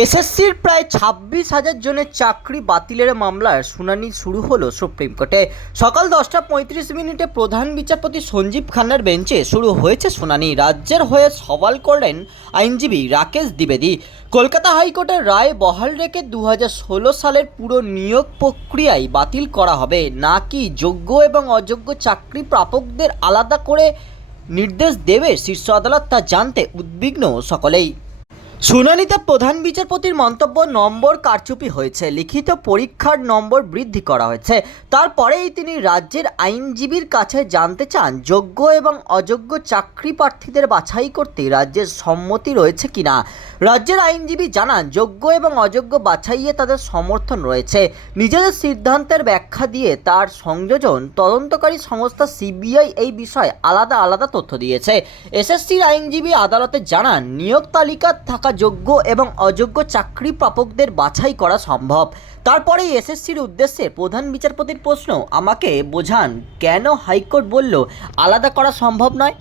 এসএসসির প্রায় ছাব্বিশ হাজার জনের চাকরি বাতিলের মামলার শুনানি শুরু হলো সুপ্রিম কোর্টে। সকাল দশটা পঁয়ত্রিশ মিনিটে প্রধান বিচারপতি সঞ্জীব খান্নার বেঞ্চে শুরু হয়েছে শুনানি। রাজ্যের হয়ে সওয়াল করলেন আইনজীবী রাকেশ দ্বিবেদী। কলকাতা হাইকোর্টের রায় বহাল রেখে দু হাজার ষোলো সালের পুরো নিয়োগ প্রক্রিয়াই বাতিল করা হবে। নাকি যোগ্য এবং অযোগ্য চাকরি প্রাপকদের আলাদা করে নির্দেশ দেবে শীর্ষ আদালত তা জানতে উদ্বিগ্ন সকলেই। শুনানিতে প্রধান বিচারপতির মন্তব্য নম্বর কারচুপি হয়েছে। লিখিত পরীক্ষার নম্বর বৃদ্ধি করা হয়েছে। তারপরেই তিনি রাজ্যের আইনজীবীর কাছে জানতে চান, যোগ্য এবং অযোগ্য চাকরি প্রার্থীদের বাছাই করতে রাজ্যের সম্মতি রয়েছে কিনা। রাজ্যের আইনজীবী জানান, যোগ্য এবং অযোগ্য বাছাইয়ে তাদের সমর্থন রয়েছে। নিজেদের সিদ্ধান্তের ব্যাখ্যা দিয়ে তার সংযোজন তদন্তকারী সংস্থা সিবিআই এই বিষয়ে আলাদা আলাদা তথ্য দিয়েছে। এসএসসির আইনজীবী আদালতে জানান, নিয়োগ তালিকার থাকা যোগ্য এবং অযোগ্য চাকরি প্রাপকদের বাছাই করা সম্ভব। তারপরে এসএসসির উদ্দেশ্যে প্রধান বিচারপতির প্রশ্ন, আমাকে বোঝান, কেন হাইকোর্ট বলল আলাদা করা সম্ভব নয়?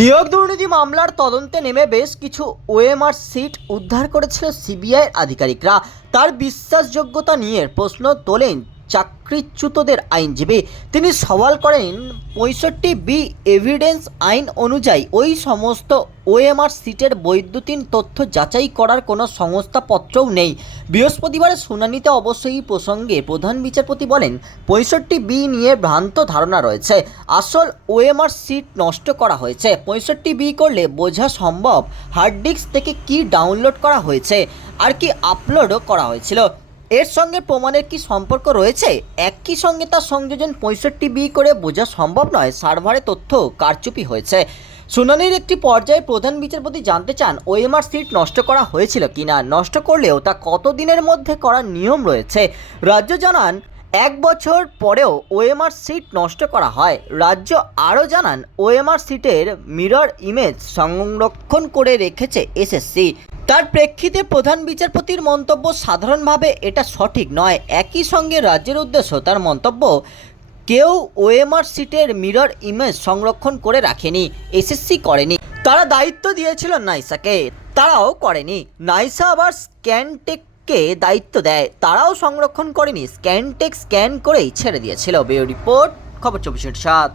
নিয়োগ দুর্নীতি মামলার তদন্তে নেমে বেশ কিছু ওএমআর সিট উদ্ধার করেছিল সিবিআই আধিকারিকরা। তার বিশ্বাসযোগ্যতা নিয়ে প্রশ্ন তোলেন চাকরিচ্যুতদের আইনজীবী। তিনি সওয়াল করেন, পঁয়ষট্টি বি এভিডেন্স আইন অনুযায়ী ওই সমস্ত ওএমআর সিটের বৈদ্যুতিন তথ্য যাচাই করার কোনো সংস্থাপত্রও নেই। বৃহস্পতিবারের শুনানিতে অবশ্যই প্রসঙ্গে প্রধান বিচারপতি বলেন, পঁয়ষট্টি বি নিয়ে ভ্রান্ত ধারণা রয়েছে। আসল ওএমআর সিট নষ্ট করা হয়েছে। পঁয়ষট্টি বি করলে বোঝা সম্ভব হার্ড ডিস্ক থেকে কি ডাউনলোড করা হয়েছে, আর কি আপলোডও করা হয়েছিল। এর সঙ্গে প্রমাণের কি সম্পর্ক রয়েছে? একই সঙ্গে তার সংযোজন পঁয়ষট্টি বি করে বোঝা সম্ভব নয়। সার্ভারে তথ্য কারচুপি হয়েছে। শুনানির একটি পর্যায়ে প্রধান বিচারপতি জানতে চান, ওএমআর সিট নষ্ট করা হয়েছিল কিনা? নষ্ট করলেও তা কত দিনের মধ্যে করার নিয়ম রয়েছে? রাজ্য জানান, এক বছর পরেও ওএমআর সিট নষ্ট করা হয়। রাজ্য আরও জানান, ওএমআর সিটের মিরর ইমেজ সংরক্ষণ করে রেখেছে এসএসসি। তার প্রেক্ষিতে প্রধান বিচারপতির মন্তব্য সাধারণভাবে এটা সঠিক নয়। একই সঙ্গে রাজ্যের উদ্দেশ্য তার মন্তব্য, কেউ ওএমআর সিটের মিরর ইমেজ সংরক্ষণ করে রাখেনি, এসএসসি করেনি। তারা দায়িত্ব দিয়েছিল নাইসাকে, তারাও করেনি। নাইসা আবার স্ক্যানটেককে দায়িত্ব দেয়, তারাও সংরক্ষণ করেনি, স্ক্যানটেক স্ক্যান করেই ছেড়ে দিয়েছিল। বিও রিপোর্ট, খবর চব্বিশ সাত।